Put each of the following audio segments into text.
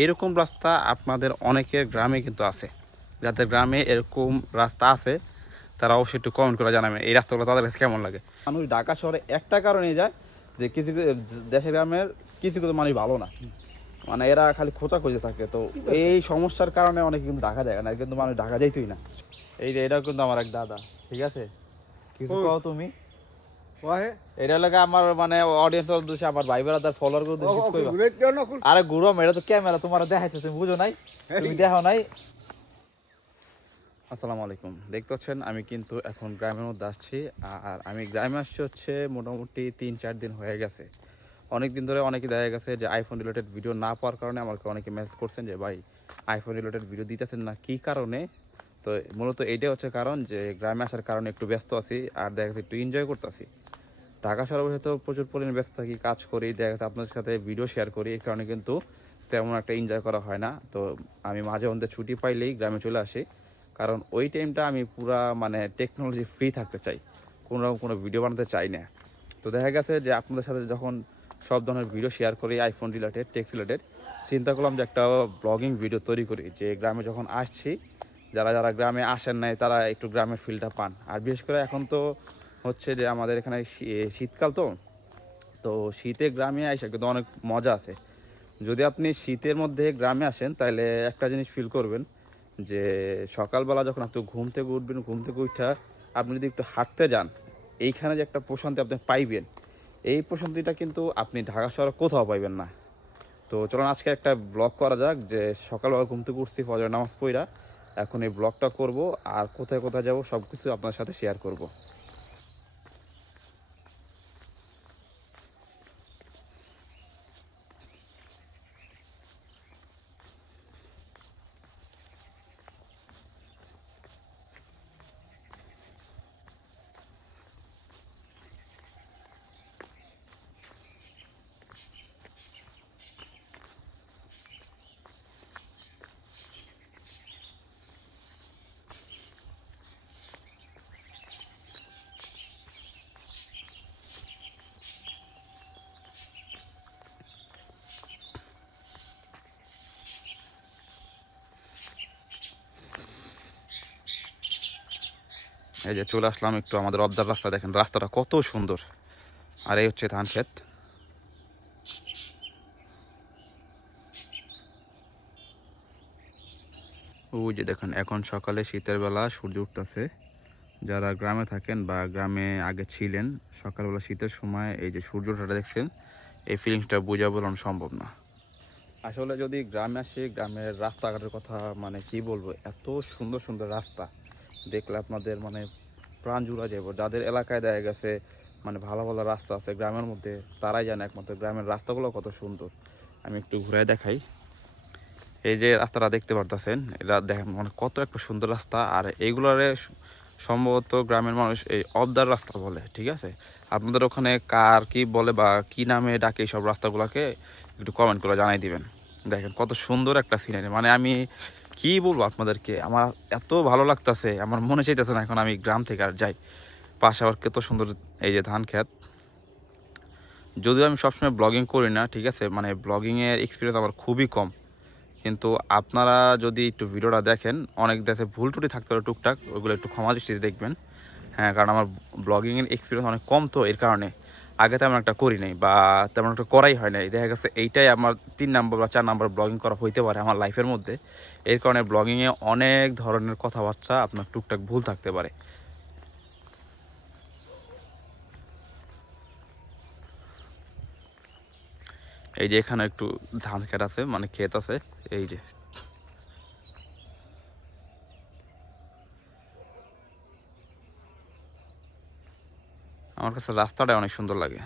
এইরকম রাস্তা আপনাদের অনেকের গ্রামে কিন্তু আছে। যাদের গ্রামে এরকম রাস্তা আছে তারা অবশ্যই একটু কমেন্ট করে জানাবেন এই রাস্তাগুলো তাদের কাছে কেমন লাগে। মানুষ ঢাকা শহরে একটা কারণে যায় যে কিছু দেশের গ্রামের কিছু কিছু মানুষ ভালো না, মানে এরা খালি খোঁচা খুঁজে থাকে। তো এই সমস্যার কারণে অনেকে কিন্তু ঢাকা যায় না, কিন্তু মানুষ ঢাকা যাইতই না। এই যে এটাও কিন্তু আমার এক দাদা, ঠিক আছে, কিছু কও তুমি। এটা লাগে আমার মানে অডিয়েন্স উদ্দেশ্যে আমার ভাই ব্রাদার ফলোয়ার করে দিচ্ছি। আরে ঘুরো, এটা তো ক্যামেরা তোমার দেখাইছে, তুমি বুঝো নাই, তুমি দেখো নাই। আসসালামু আলাইকুম, দেখতে পাচ্ছেন আমি কিন্তু এখন গ্রামের মধ্যে আসছি। আর আমি গ্রামে আসছি হচ্ছে মোটামুটি 3-4 দিন হয়ে গেছে। অনেক দিন ধরে অনেকে দেখা গেছে যে আইফোন রিলেটেড ভিডিও না পাওয়ার কারণে আমাকে অনেকে মেসেজ করছেন যে ভাই আইফোন রিলেটেড ভিডিও দিতেছেন না, কী কারণে। তো মূলত এইটাই হচ্ছে কারণ যে গ্রামে আসার কারণে একটু ব্যস্ত আছি, আর দেখা গেছে একটু এনজয় করতেছি। ঢাকা শহরে তো প্রচুর পরিমাণে ব্যস্ত থাকি, কাজ করি, দেখা যাচ্ছে আপনাদের সাথে ভিডিও শেয়ার করি, এই কারণে কিন্তু তেমন একটা এনজয় করা হয় না। তো আমি মাঝে মধ্যে ছুটি পাইলেই গ্রামে চলে আসি, কারণ ওই টাইমটা আমি পুরা মানে টেকনোলজি ফ্রি থাকতে চাই, কোনোরকম কোনো ভিডিও বানাতে চাই না। তো দেখা গেছে যে আপনাদের সাথে যখন সব ধরনের ভিডিও শেয়ার করি আইফোন রিলেটেড, টেক রিলেটেড, চিন্তা করলাম যে একটা ব্লগিং ভিডিও তৈরি করি, যে গ্রামে যখন আসছি যারা যারা গ্রামে আসেন নাই তারা একটু গ্রামের ফিলটা পান। আর বিশেষ করে এখন তো হচ্ছে যে আমাদের এখানে শীতকাল, তো তো শীতে গ্রামে আইসা কিন্তু অনেক মজা আছে। যদি আপনি শীতের মধ্যে গ্রামে আসেন তাহলে একটা জিনিস ফিল করবেন যে সকালবেলা যখন আপনি ঘুম থেকে উঠবেন, ঘুম থেকে উঠা আপনি যদি একটু হাঁটতে যান, এইখানে যে একটা প্রশান্তি আপনি পাইবেন, এই প্রশান্তিটা কিন্তু আপনি ঢাকা শহরে কোথাও পাইবেন না। তো চলুন আজকে একটা ব্লগ করা যাক, যে সকালবেলা ঘুম থেকে উঠছি ফজর নামাজ পড়া, এখন এই ব্লগটা করব আর কোথায় কোথায় যাব সব কিছু আপনার সাথে শেয়ার করব। এই যে চলে আসলাম একটু আমাদের অবদার রাস্তা, দেখেন রাস্তাটা কত সুন্দর। আর এই হচ্ছে ধান ক্ষেত। ওই যে দেখেন এখন সকালে শীতের বেলা সূর্য উঠতেছে। যারা গ্রামে থাকেন বা গ্রামে আগে ছিলেন, সকালবেলা শীতের সময় এই যে সূর্যটা দেখছেন, এই ফিলিংসটা বোঝা বলানো সম্ভব না। আসলে যদি গ্রামে আসি, গ্রামের রাস্তাঘাটের কথা মানে কি বলবো, এত সুন্দর সুন্দর রাস্তা দেখলে আপনাদের মানে প্রাণ জুড়া যাবো। যাদের এলাকায় দেখা গেছে মানে ভালো ভালো রাস্তা আছে গ্রামের মধ্যে, তারাই জানে একমাত্র গ্রামের রাস্তাগুলো কত সুন্দর। আমি একটু ঘুরে দেখাই। এই যে রাস্তাটা দেখতে পারতেছেন, এটা দেখেন মানে কত একটা সুন্দর রাস্তা। আর এইগুলোরে সম্ভবত গ্রামের মানুষ এই অবদার রাস্তা বলে, ঠিক আছে। আপনাদের ওখানে কার কি বলে বা কি নামে ডাকে সব রাস্তাগুলোকে একটু কমেন্ট করে জানাই দিবেন। দেখেন কত সুন্দর একটা সিনারি, মানে আমি কি বলবো আপনাদেরকে, আমার এত ভালো লাগতেছে, আমার মনে চাইতেছে না এখন আমি গ্রাম থেকে আর যাই। পাশে আবার কত সুন্দর এই যে ধান ক্ষেত। যদিও আমি সবসময় ব্লগিং করি না, ঠিক আছে, মানে ব্লগিংয়ের এক্সপিরিয়েন্স আমার খুবই কম, কিন্তু আপনারা যদি একটু ভিডিওটা দেখেন, অনেক দেশে ভুল ত্রুটি থাকতে পারে টুকটাক, ওইগুলো একটু ক্ষমা দৃষ্টিতে দেখবেন। হ্যাঁ, কারণ আমার ব্লগিংয়ের এক্সপিরিয়েন্স অনেক কম, তো এর কারণে আগে তেমন একটা করি নাই বা তেমন একটা করাই হয় নাই। দেখা গেছে এইটাই আমার 3 নাম্বার বা 4 নাম্বার ব্লগিং করা হইতে পারে আমার লাইফের মধ্যে। এর কারণে ব্লগিংয়ে অনেক ধরনের কথাবার্তা আপনার টুকটাক ভুল থাকতে পারে। এই যে এখানে একটু ধান ক্ষেত আছে, মানে ক্ষেত আছে। এই যে আমার কাছে রাস্তাটা অনেক সুন্দর লাগে।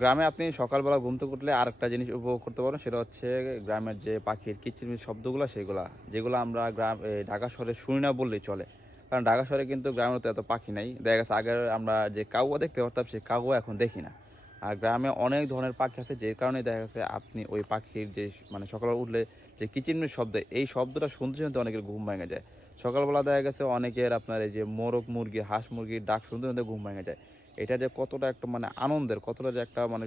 গ্রামে আপনি সকালবেলা ঘুম থেকে উঠলে আরেকটা জিনিস উপভোগ করতে পারেন, সেটা হচ্ছে গ্রামের যে পাখির কিচিরমিচির শব্দগুলো, সেগুলা যেগুলো আমরা ঢাকা শহরে শুনি না বললেই চলে। কারণ ঢাকা শহরে কিন্তু গ্রামের তো এত পাখি নাই। দেখা গেছে আগে আমরা যে কাউয়া দেখতে পারতাম, সেই কাউয়া এখন দেখি না। আর গ্রামে অনেক ধরনের পাখি আছে, যে কারণে দেখা গেছে আপনি ওই পাখির যে মানে সকালবেলা উঠলে যে কিচিরমিচির শব্দ, এই শব্দটা শুনতে শুনতে অনেকের ঘুম ভেঙে যায়। সকালবেলা দেখা গেছে অনেকের আপনার এই যে মোরগ মুরগি, হাঁস মুরগির ডাক শুনতে শুনতে ঘুম ভেঙে যায়। এটা যে কতটা একটা মানে আনন্দের, কতটা যে একটা মানে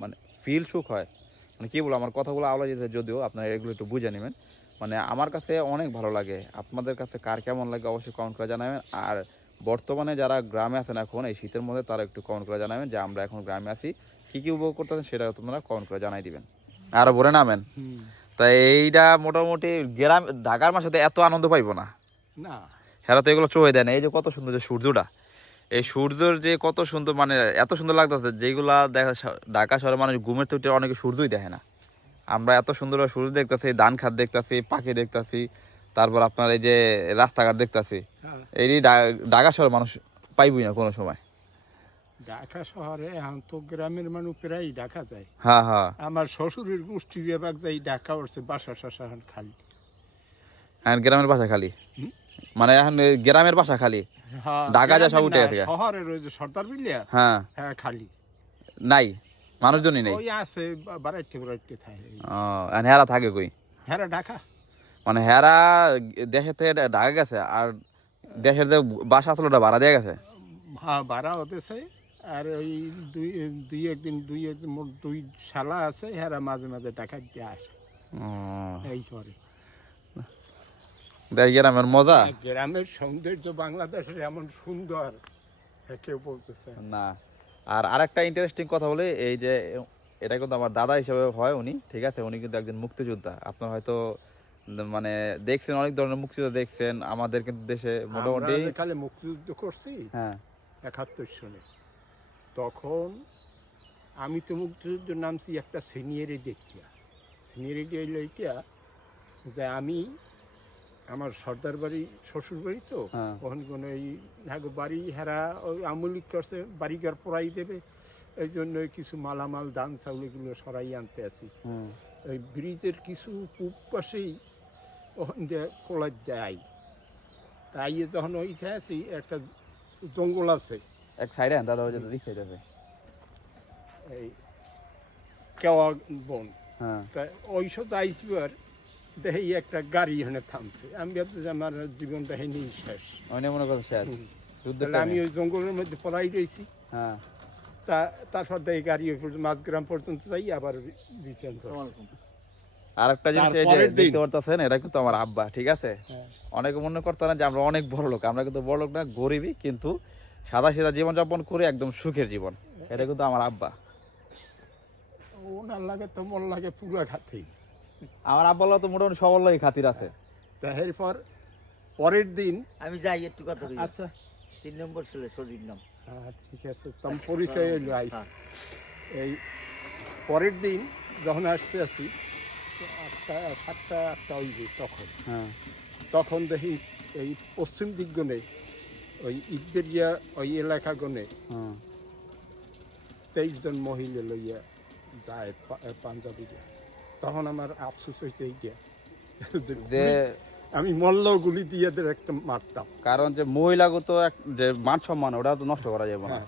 মানে ফিল সুখ হয়, মানে কি বলবো, আমার কথাগুলো আওলা যেতে যদিও আপনারা এগুলো একটু বুঝে নেবেন। মানে আমার কাছে অনেক ভালো লাগে, আপনাদের কাছে কার কেমন লাগে অবশ্যই কমেন্ট করে জানাবেন। আর বর্তমানে যারা গ্রামে আছেন এখন এই শীতের মধ্যে, তারা একটু কমেন্ট করে জানাবেন যে আমরা এখন গ্রামে আছি, কী কী উপভোগ করতেছেন সেটা তোমরা কমেন্ট করে জানাই দিবেন। আরও ভরে নামেন। তাই এইটা মোটামুটি গ্রাম ঢাকার মাসে এত আনন্দ পাইবো না, না হেরা তো এগুলো চোখে দেয় না। এই যে কত সুন্দর যে সূর্যটা, এই সূর্যের যে কত সুন্দর, মানে এত সুন্দর লাগতেছে যেগুলা দেখা ঢাকা শহরে মানুষ ঘুমের থেকে অনেকে সূর্যই দেখে না। আমরা এত সুন্দর সূর্য দেখতেছি, ধান খাত দেখতেছি, পাখি দেখতেছি, তারপর আপনার এই যে রাস্তাঘাট দেখতেছি, এই ঢাকা শহরে মানুষ পাইবই না কোনো সময়। ঢাকা শহরে এখন তো গ্রামের মানুষ প্রায় ঢাকা যায়। হ্যাঁ হ্যাঁ, আমার শ্বশুরের গোষ্ঠী বিভাগ যাই ঢাকা উঠছে, বাসা শাসা এখন খালি। এখন গ্রামের বাসা খালি, মানে এখন গ্রামের বাসা খালি, ঢাকা যা সব উঠে গেছে। শহরের ওই যে সর্দার বিলিয়া, হ্যাঁ হ্যাঁ খালি নাই, মানুষজনই নেই। ওই আছে বাড়াইতে বাড়াইতে থাকে। ও হেরা থাকে কই? হ্যাঁ ঢাকা, মানে হেরা দেশের থেকে ঢাকা গেছে, আর দেশের যে বাসা আসলে ওটা ভাড়া দিয়ে গেছে। হ্যাঁ ভাড়া হতেছে। আর ওই দুই একদিন মোট দুই শালা আছে, হ্যাঁ মাঝে মাঝে ঢাকা দিয়ে আসে, এই করে। দেখ গ্রামের মজা, গ্রামের সৌন্দর্য বাংলাদেশের এমন সুন্দর কেউ বলতেছে না। আর আরেকটা ইন্টারেস্টিং কথা বলে, এই যে এটা কিন্তু আমার দাদা হিসেবে হয় উনি, ঠিক আছে, উনি কিন্তু একজন মুক্তিযোদ্ধা। আপনার হয়তো মানে দেখছেন, অনেক ধরনের মুক্তিযোদ্ধা দেখছেন আমাদের কিন্তু দেশে মোটামুটি। খালি মুক্তিযুদ্ধ করছি হ্যাঁ 71 সনে, তখন আমি তো মুক্তিযুদ্ধের নামছি একটা সিনিয়রে দেখিয়া। সিনিয়রিটি হইল এইটা যে আমি আমার সর্দার বাড়ি, শ্বশুর বাড়ি তো, ওখানে কোনো এই বাড়ি হেরা ওই আমলিক করছে, বাড়িঘর পড়াই দেবে, এই জন্য কিছু মালামাল ধান চাউল এগুলো সরাই আনতে আসি। ওই ব্রিজের কিছু পূব পাশেই ওখান দিয়ে কোলার দেয়। তাই যখন ওইটা আছি, একটা জঙ্গল আছে এক সাইডে, দাদা ওই যে রিক্সা যাবে এই কেওয়া বন, হ্যাঁ, তা ওই সব যাইছিবার দেখি একটা গাড়ি এখানে থামছে। আমি ভাবছি যে আমার জীবনটা হেনি শেষ, মনে করো শেষ। তাহলে আমি ওই জঙ্গলের মধ্যে পড়াই রয়েছি। হ্যাঁ, তারপর দেখি গাড়ি মাঝগ্রাম পর্যন্ত যাই, আবার রিটার্ন। আরেকটা জিনিস এই যে দেখতে পারতেছেন, এটা কিন্তু আমার আব্বা, ঠিক আছে। অনেকে মনে করতে না যে আমরা অনেক বড় লোক, আমরা কিন্তু বড় লোক না, গরিবই, কিন্তু সাদা সিধা জীবনযাপন করে একদম সুখের জীবন। এটা কিন্তু আমার আব্বা। ওনার লাগে তো মন লাগে পুরা খাতি। আমার আব্বা তো মোটামুটি সবার লোকই খাতির আছে। এরপর পরের দিন আমি যাই একটু কথা বলি। আচ্ছা 3 নম্বর ছেলে সজির নাম। হ্যাঁ ঠিক আছে, তোম পরিচয় হইলো আইস। এই পরের দিন যখন আসছি 7টা হইবে, তখন দেখি এই পশ্চিম দিক গনে, ওই ইদবেরিয়া ওই এলাকা গনে 23 জন মহিলা লইয়া যায় পাঞ্জাবি। তখন আমার আফসোস হইতে গিয়া যে আমি মল্ল গুলি দিয়ে একটা মারতাম, কারণ যে মহিলাগত যে মান সম্মান ওটা তো নষ্ট করা যাবে না।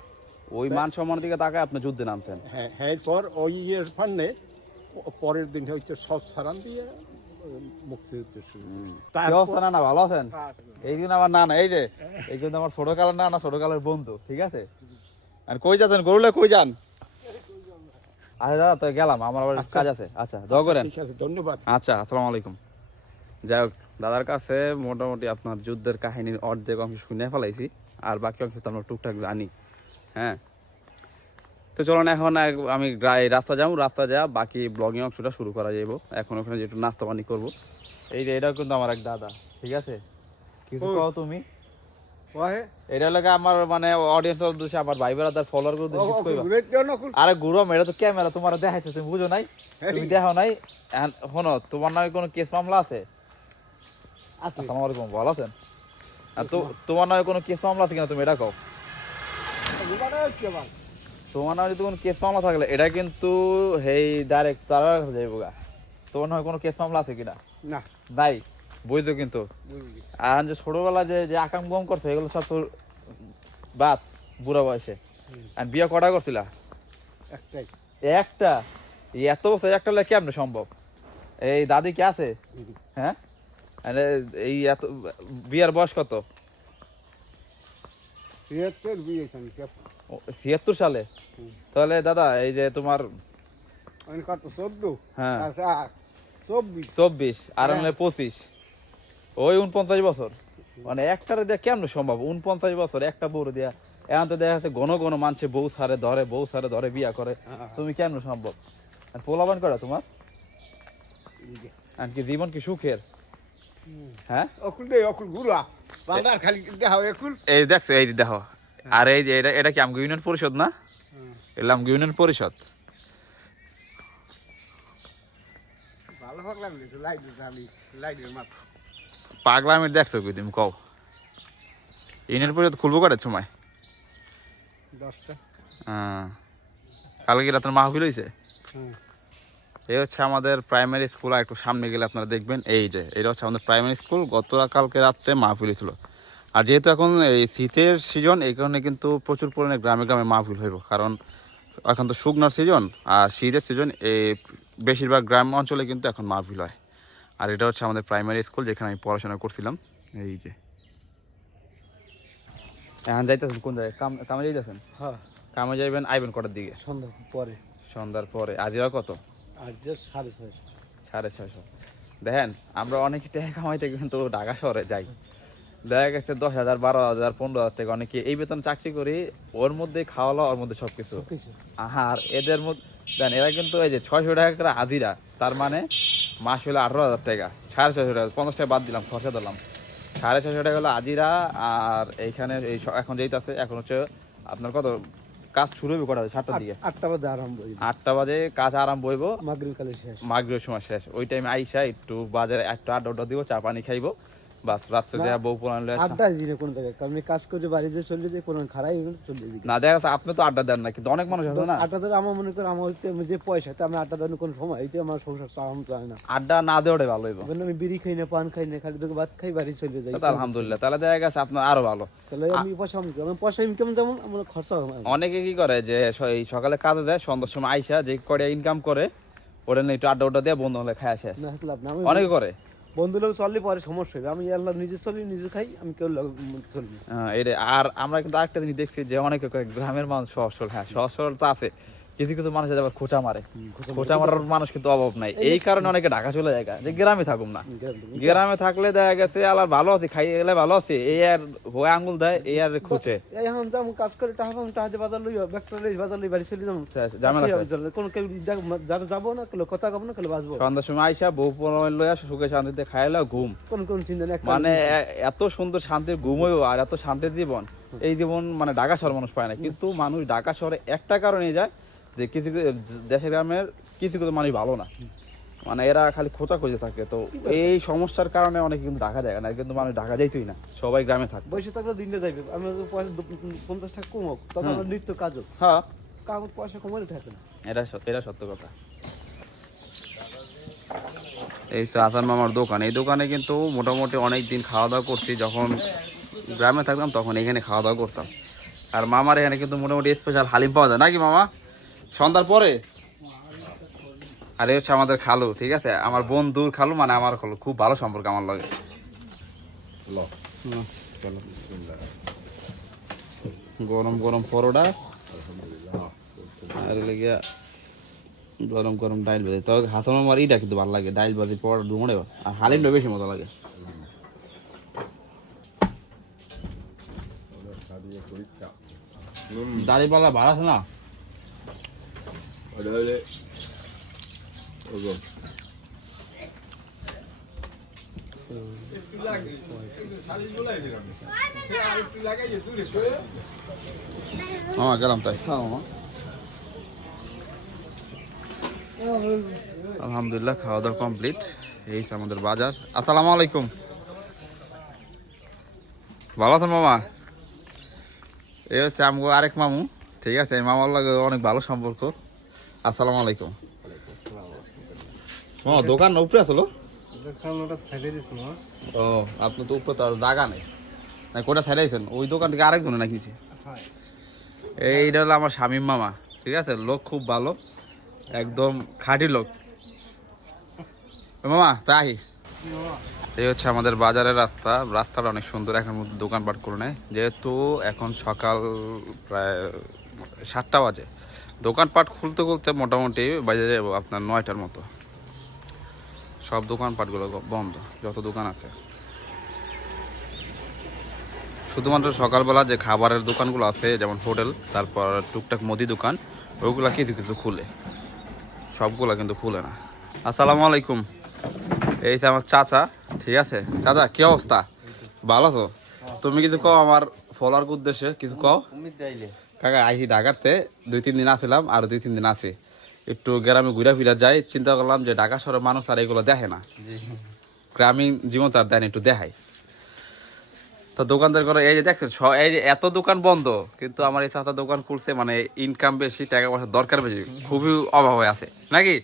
ওই মান সম্মানের দিকে তাকায় আপনি যুদ্ধে নামছেন। হ্যাঁ, এরপর ওই ইয়ের ফান্ডে পরের দিন হচ্ছে সব সারান দিয়ে মুক্তিযুদ্ধ শুরু। না ভালো আছেন? এই দিন আমার না এই যে এই জন্য আমার ছোট কালের না ছোট কালের বন্ধু, ঠিক আছে। আর কই যাচ্ছেন গরুলে, কই যান? আচ্ছা দাদা তো গেলাম, আমার আবার কাজ আছে। আচ্ছা দোয়া করেন। ঠিক আছে, ধন্যবাদ। আচ্ছা, আসসালামু আলাইকুম। যাই হোক, দাদার কাছে মোটামুটি আপনার যুদ্ধের কাহিনীর অর্ধেক অংশ শুনে ফেলাইছি, আর বাকি অংশ তো আমরা টুকটাক জানি। হ্যাঁ, তো চলুন এখন আমি রাস্তা যাবো, রাস্তা যা বাকি ব্লগিং অংশটা শুরু করা যাবো। এখন ওখানে যে একটু নাস্তা পানি করবো। এই যে এটাও কিন্তু আমার এক দাদা, ঠিক আছে। কিছু কও তুমি? এটা লাগে আমার মানে অডিয়েন্সের উদ্দেশ্যে, আমার ভাই বেড়াদার ফলোয়ার করে আরে গুরম, এটা তো ক্যামেরা তোমার দেখাইছে, তুমি বুঝো নাই, তুমি দেখো নাই। শোনো, তোমার নামে কোনো কেস মামলা আছে? আসসালামু আলাইকুম, ভালো আছেন? তোমার নামে কোনো কেস মামলা আছে কিনা তুমি এটা কও। তোমার নামে যদি কোনো কেস মামলা থাকলে এটা কিন্তু হেই ডাইরেক্ট তারা কাছে যাইব গা। তোমার নামে কোনো কেস মামলা আছে কিনা? না, নাই, বুঝছো। কিন্তু আর যে ছোটবেলা যে আকাম গম করছে এগুলো সব তোর বাদ বুড়া বয়সে। আর বিয়ে কটা করছিলা? একটাই। একটা? এত বছর একটা হলে কেমনে সম্ভব? এই দাদি কি আছে? হ্যাঁ, এই এত বিয়ার বয়স কত? 73 বিয়ে। 76 সালে? তাহলে দাদা এই যে তোমার আমি কত 14 হ্যাঁ আচ্ছা 24 24 আর হলে 25 ওই 49 বছর মানে একটারে দিয়ে কেমন সম্ভব 49 বছর একটা বউ দিয়া এখন তো দেখা যাচ্ছে ঘন ঘন মানুষে বউ সারে ধরে বিয়া করে তুমি কেমন সম্ভব আর পোলাবান করে তোমার আর কি জীবন কি সুখের হ্যাঁ অকুল গুড়া বান্দার খালি দেখাও একুল এই দেখছো এই দেখো আর এই যে এটা কি আমগো ইউনিয়ন পরিষদ না এলাম ইউনিয়ন পরিষদ ভালো লাগলাম লাইট মাত্র পাগলামি দেখছো কি তুমি কও ইউনিয়ন পরিষদ খুলবো কটার সময় 10টা কালকে কি রাতের মাহফিল হয়েছে হুম এই হচ্ছে আমাদের প্রাইমারি স্কুল আর একটু সামনে গেলে আপনারা দেখবেন এই যে এটা হচ্ছে আমাদের প্রাইমারি স্কুল কালকে রাত্রে মাহফিল ছিল আর যেহেতু এখন এই শীতের সিজন এই কারণে কিন্তু প্রচুর পরিমাণে গ্রামে গ্রামে মাহফিল হইব কারণ এখন তো শুকনার সিজন আর শীতের সিজন এই বেশিরভাগ গ্রাম অঞ্চলে কিন্তু এখন মাহফিল হয় আর এটা হচ্ছে আমাদের প্রাইমারি স্কুল যেখানে আমি পড়াশোনা করছিলাম এই যে এখন যাইতেছেন কোন জায়গায় কামে যাইতেছেন হ্যাঁ কামে যাইবেন আইবেন কটার দিকে সন্ধ্যা পরে সন্ধ্যার পরে আজিরা কত আর যে 6:30 650 দেখেন আমরা অনেক টাকা কামাইতে কিন্তু ঢাকা শহরে যাই দেখা গেছে 10,000 12,000 15,000 টাকা অনেকে এই বেতন চাকরি করি ওর মধ্যে খাওয়া ওর মধ্যে সবকিছু আর এদের মধ্যে দেন এরা কিন্তু এই যে 600 টাকা করে হাজিরা তার মানে মাস হলো 18,000 টাকা 650 টাকা 50 টাকা বাদ দিলাম খরচা দিলাম 650 টাকা হলো হাজিরা আর এইখানে এই এখন যেইতাছে এখন হচ্ছে আপনার কত কাজ শুরু হবে কটা 7টার দিকে 8টা বাজে আরম্ভ হইব 8টা বাজে কাজ আরম্ভ হইব মাগরিব কালে শেষ মাগরিবের সময় শেষ ওই টাইমে আইসা একটু বাজারে একটা আড্ডা দিব চা পানি খাইবো বাস রাত্রে দেয়া বউ পুরান লয়ে আড্ডা দিনে কোন জায়গায় কারণ কাজ করে বাড়িতে চলে যায় কোন খারাই চলে যায় না দেখা যাচ্ছে আপনি তো আড্ডা দেন না কিন্তু অনেক মানুষ আছে না আড্ডা ধরে আমার মনে করি আমার হচ্ছে যে পয়সাতে আমি আড্ডা দেওয়ার কোনো সময় এইতে আমার সংসার চালানো যায় না আড্ডা না দেওয়াটাই ভালো হইব আমি বিড়ি খাই না পান খাই না খালি দুটো ভাত খাই বাড়ি চলে যাই তো আলহামদুলিল্লাহ তাহলে দেখা গেছে আপনার আরো ভালো তাহলে আমি পয়সা ইনকাম যেমন আমার খরচা হবে অনেকে কি করে যে এই সকালে কাজে যায় সন্ধ্যার সময় আইসা যে করে ইনকাম করে ওটা নিয়ে একটু আড্ডা দিয়ে বন্ধু হলে খায় আসে না লাভ না আমি অনেকে করে বন্ধু লোক চললে পরে সমস্যা হবে আমি আল্লাহ নিজে চলি নিজে খাই আমি কেউ চলবি এটা আর আমরা কিন্তু আরেকটা জিনিস দেখছি যে অনেকে গ্রামের মানুষ সহজ সরল হ্যাঁ সহজ সরল তো আছে কিছু কিছু মানুষ আবার খোঁচা মারে খোঁচা মারার মানুষ কিন্তু অভাব নাই এই কারণে অনেকে ঢাকা চলে যায় যে গ্রামে থাকুম না গ্রামে থাকলে দেখা গেছে আল্লাহ ভালো আছে খাই গেলে ভালো আছে এই আর হয়ে আঙ্গুল দেয় এই আর খুঁজে এখন তো আমি কাজ করে টাকা পাবো টাকা বাজার লই ব্যাগটা লই বাজার লই বাড়ি চলে যাবো ঝামেলা কোনো কেউ যারা যাবো না কেউ কথা কব না কেউ বাঁচবো সন্ধ্যার সময় আইসা বউ পোলার লইয়া সুখে শান্তিতে খাইলা ঘুম কোন চিন্তা নেই মানে এত সুন্দর শান্তির ঘুম হইব আর এত শান্তির জীবন এই জীবন মানে ঢাকা শহর মানুষ পায় না কিন্তু মানুষ ঢাকা শহরে একটা কারণে যায় যে কিছু দেশের গ্রামের কিছু কিছু মানুষ ভালো না মানে এরা খালি খোঁচা খুঁজে থাকে তো এই সমস্যার কারণে অনেক কিন্তু ঢাকা যায় না কিন্তু মানুষ ঢাকা যাইতোই না সবাই গ্রামে থাকে বসে থাকলে দিনটা যাইবে আমি 50 টাকা কম হোক তখন আমার নিত্য কাজ হোক হ্যাঁ কাগজ পয়সা কমালে থাকে না এটা সত্য কথা এই হাসান মামার দোকান এই দোকানে কিন্তু মোটামুটি অনেক দিন খাওয়া দাওয়া করছি যখন গ্রামে থাকতাম তখন এখানে খাওয়া দাওয়া করতাম আর মামার এখানে কিন্তু মোটামুটি স্পেশাল হালিম পাওয়া যায় নাকি মামা সন্ধ্যার পরে আর এই হচ্ছে আমাদের খালু ঠিক আছে আমার বন্ধুর খালু মানে আমার খালু খুব ভালো সম্পর্ক আমার লাগে গরম গরম পরোটা আর লেগে গরম গরম ডাইল ভাজি তবে হাসান মামার ইটা কিন্তু ভালো লাগে ডাইল ভাজি পরোটা দুমড়ে আর হালিমটা বেশি মজা লাগে দাড়িপাল্লা ভাড়া আছে না মামা গেলাম তাই আলহামদুলিল্লাহ খাওয়া দাওয়া কমপ্লিট এই আমাদের বাজার আসসালামু আলাইকুম ভালো আছেন মামা এই হচ্ছে আমগো আরেক মামু ঠিক আছে এই মামার লাগে অনেক ভালো সম্পর্ক আসসালামু আলাইকুম মামা দোকান উপরে আসলো ও আপনি তো উপরে তো আর জায়গা নেই না কোটা ছাড়াইছেন ওই দোকান থেকে আরেকজনে নাকি এইটা হলো আমার শামীম মামা ঠিক আছে লোক খুব ভালো একদম খাঁটি লোক মামা তাই এই হচ্ছে আমাদের বাজারের রাস্তাটা অনেক সুন্দর এখন দোকানপাট করে নেয় যেহেতু এখন সকাল প্রায় 7টা বাজে দোকানপাট খুলতে খুলতে মোটামুটি বাজে যাবো আপনার 9টার মতো। সব দোকানপাটগুলো বন্ধ, যত দোকান আছে। শুধুমাত্র সকালবেলা যে খাবারের দোকানগুলো আছে যেমন হোটেল, তারপর টুকটাক মুদি দোকান, ওইগুলো কিছু কিছু খুলে, সবগুলা কিন্তু খুলে না। আসসালামু আলাইকুম। এই যে আমার চাচা, ঠিক আছে চাচা, কি অবস্থা? ভালো আছো? তুমি কিছু কও আমার ফলোয়ার উদ্দেশ্যে, কিছু কও। কাকা আইসি ঢাকাতে 2-3 দিন আসছিলাম, আর 2-3 দিন আছি, একটু গ্রামে ঘুরে ফিরে যাই। চিন্তা করলাম যে ঢাকা শহরের মানুষ তার এগুলো দেখে না, গ্রামীণ জীবন তার দেন একটু দেখাই। তো দোকানদার করে এই যে দেখছেন, এই যে এত দোকান বন্ধ, কিন্তু আমার এই চাচা দোকান খুলছে, মানে ইনকাম বেশি, টাকা পয়সা দরকার বেশি, খুবই অভাব হয়ে আছে নাকি।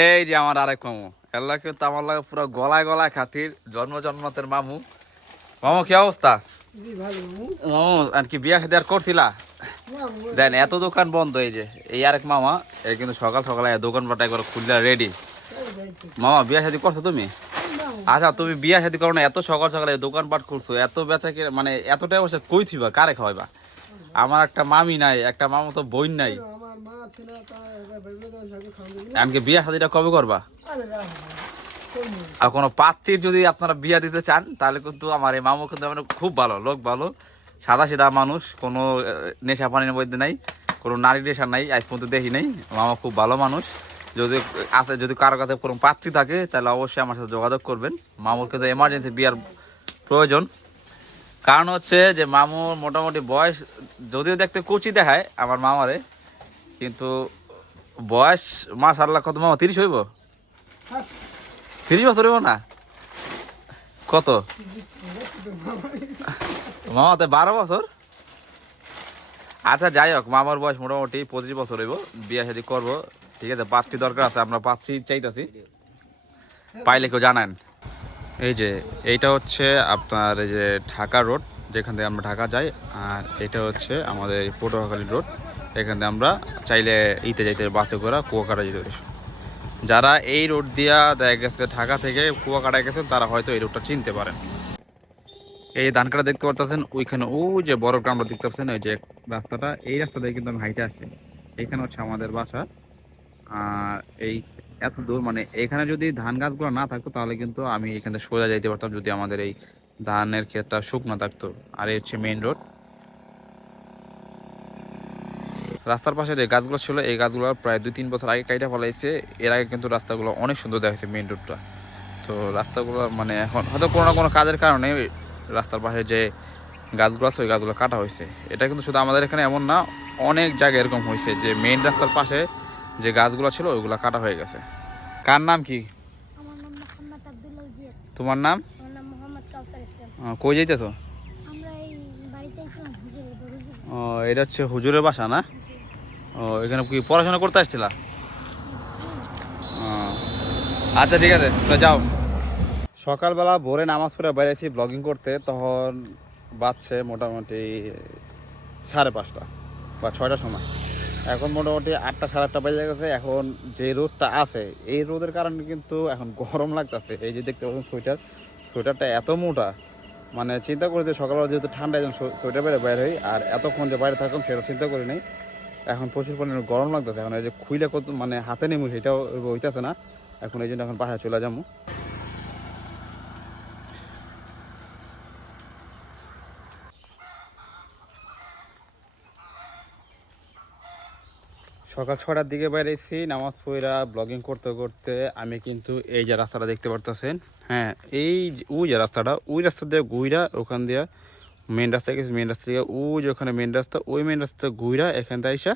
এই যে আমার আরেক মামু, এল্লা কিন্তু আমার লাগে পুরো গলায় গলায় খাতির, জন্মতের মামু। মামু কি অবস্থা? মামু আর কি বিয়া খেতে আর করছিলা? দেন এত দোকান বন্ধ। এই যে এই আরেক মামা, এই কিন্তু সকাল সকালে দোকান পাটা করে খুললে রেডি। মামা বিয়া শাদী করছো তুমি? আচ্ছা, তুমি বিয়া শাদী করো না, এত সকাল সকালে দোকানপাট খুলছো, এত বেচা কিনা, মানে এতটা অবস্থা কই থিবা, কারে খাওয়াইবা? আমার একটা মামি নাই, একটা মামা তো বোন নাই। এমনকি বিয়া শাদীটা কবে করবা? আর কোনো পাত্রীর যদি আপনারা বিয়া দিতে চান, তাহলে কিন্তু আমার এই মামু কিন্তু মানে খুব ভালো লোক, ভালো সাদা সিধা মানুষ, কোনো নেশা পানির মধ্যে নাই, কোনো নারী নেশা নাই, আজ পর্যন্ত দেখি নাই। মামা খুব ভালো মানুষ। যদি আছে, যদি কারো কাছে কোনো পাত্রী থাকে, তাহলে অবশ্যই আমার সাথে যোগাযোগ করবেন। মামুর কিন্তু এমার্জেন্সি বিয়ার প্রয়োজন। কারণ হচ্ছে যে মামুর মোটামুটি বয়স যদিও দেখতে কুচি দেখায় আমার মামারে, কিন্তু বয়স মাশাআল্লাহ কত মামা, 30 হইব? 30 বছর হইব না? কত মামা, তো 12 বছর। আচ্ছা যাই হোক, মামার বয়স মোটামুটি 25 বছর হইব, বিয়ে শাদী করবো, ঠিক আছে। পাত্রী দরকার আছে, আমরা পাত্রী চাইতেছি, পাইলে কেউ জানান। এই যে এইটা হচ্ছে আপনার এই যে ঢাকা রোড, যেখান থেকে আমরা ঢাকা যাই, আর এটা হচ্ছে আমাদের পটুয়াখালী রোড, এখান থেকে আমরা চাইলে ইতে যাইতে বাসে করে কুয়াকাটা যেতে পারি। যারা এই রোড দিয়া দেখা গেছে ঢাকা থেকে কুয়াকাটায় গেছেন, তারা হয়তো এই রোডটা চিনতে পারেন। এই ধানকাটা দেখতে পাচ্ছেন, ওইখানে ওই যে বড় গ্রামটা দেখতে পাচ্ছেন, এই যে রাস্তাটা, এই রাস্তা দিয়ে কিন্তু আমি হাইটে আসছি। এইখানে হচ্ছে আমাদের বাসা। আর এই এত দূর, মানে এখানে যদি ধান গাছগুলো না থাকতো, তাহলে কিন্তু আমি এখানে সোজা যাইতে পারতাম, যদি আমাদের এই ধানের ক্ষেতটা শুকনো থাকতো। আর এই হচ্ছে মেইন রোড। রাস্তার পাশে যে গাছগুলো ছিল, এই গাছগুলো প্রায় 2-3 বছর আগে কাইটা ফলাইছে। এর আগে কিন্তু রাস্তাগুলো অনেক সুন্দর দেখাচ্ছে, মেইন রোডটা। তো রাস্তাগুলো মানে এখন হয়তো কোনো না কোনো কাজের কারণে রাস্তার পাশে যে গাছগুলো আছে, ওই গাছগুলো কাটা হয়েছে। এটা কিন্তু শুধু আমাদের এখানে এমন না, অনেক জায়গায় এরকম হয়েছে যে মেইন রাস্তার পাশে যে গাছগুলো ছিল, ওইগুলো কাটা হয়ে গেছে। কার নাম কি? আমার নাম মোহাম্মদ আব্দুল্লাহ জিয়াদ। তোমার নাম? আমার নাম মোহাম্মদ কাউসার ইসলাম। কই যাইতেছো? আমরা এই বাড়িতে এসেছিলাম হুজুর। ও, এটা হচ্ছে হুজুরের বাসা না? ও, এখানে কি পড়াশোনা করতে আসছিলা? ও, আচ্ছা ঠিক আছে, তো যাও। সকালবেলা ভোরে নামাজ পড়ে বেরিয়েছি ব্লগিং করতে, তখন বাজছে মোটামুটি 5:30 বা 6টার সময়। এখন মোটামুটি 8টা 8:30 বেজে গেছে। এখন যে রোদটা আছে, এই রোদের কারণে কিন্তু এখন গরম লাগতেছে। এই যে দেখতে পাচ্ছেন সোয়েটারটা এত মোটা, মানে চিন্তা করি যে সকালবেলা যেহেতু ঠান্ডা, একজন সোয়েটার বেড়ে বাইরে হই, আর এতক্ষণ যে বাইরে থাকলাম সেটা চিন্তা করি নাই। এখন প্রচুর পরিমাণে গরম লাগতেছে। এখন এই যে খুইলে কত মানে হাতে নেমু, সেটাও হইতেছে না। এখন এই জন্য এখন বাসায় চলে যাবো। সকাল 6টার দিকে বেরিয়েছি নামাজ পড়া ব্লগিং করতে করতে। আমি কিন্তু এই যে রাস্তাটা দেখতে পারতেছেন, হ্যাঁ, ওই যে রাস্তাটা, ওই রাস্তা দিয়ে ঘুইরা ওখান দিয়ে মেন রাস্তায় গেছি। মেন রাস্তা থেকে ওই যে ওখানে মেন রাস্তা, ওই মেন রাস্তা ঘুইরা এখান থেকে আইসা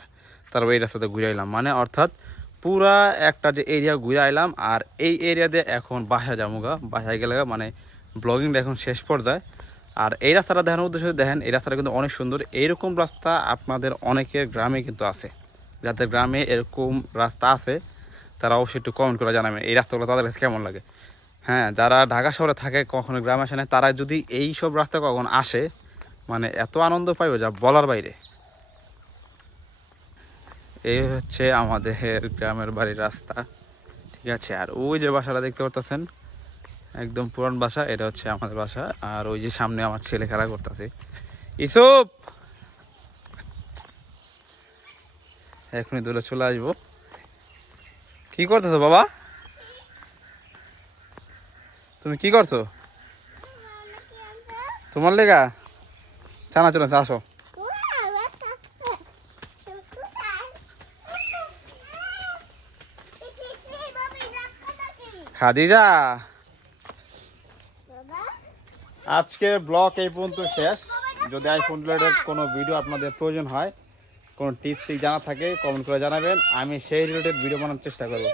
তারপর এই রাস্তাতে ঘুরে এলাম, মানে অর্থাৎ পুরা একটা যে এরিয়া ঘুরে আইলাম। আর এই এরিয়া দিয়ে এখন বাসায় যাবো গা, বাসায় গেলে মানে ব্লগিংটা এখন শেষ পর্যায়ে। আর এই রাস্তাটা দেখানোর উদ্দেশ্যে দেখেন, এই রাস্তাটা কিন্তু অনেক সুন্দর। এইরকম রাস্তা আপনাদের অনেকের গ্রামে কিন্তু আছে। যাদের গ্রামে এরকম রাস্তা আছে, তারা অবশ্যই একটু কমেন্ট করে জানাবেন এই রাস্তাগুলো তাদের কাছে কেমন লাগে। হ্যাঁ, যারা ঢাকা শহরে থাকে, কখনো গ্রামে আসে না, তারা যদি এই সব রাস্তা কখন আসে, মানে এত আনন্দ পাইবে যা বলার বাইরে। এই হচ্ছে আমাদের গ্রামের বাড়ির রাস্তা, ঠিক আছে। আর ওই যে বাসাটা দেখতে পারতেছেন, একদম পুরান বাসা, এটা হচ্ছে আমাদের বাসা। আর ওই যে সামনে আমার ছেলে খেলা করতেছে। ইসুপ, এখনই দূরে চলে আসবো। কি করতেছো বাবা? তুমি কি করছো? তোমার লেগা চানা চলে আসো। খাদিজা, আজকের ব্লগ এই পর্যন্ত শেষ। যদি আইফোন রিলেটেড কোনো ভিডিও আপনাদের প্রয়োজন হয়, কোনো টিপস জানা থাকে কমেন্ট করে জানাবেন, আমি সেই রিলেটেড ভিডিও বানানোর চেষ্টা করবো।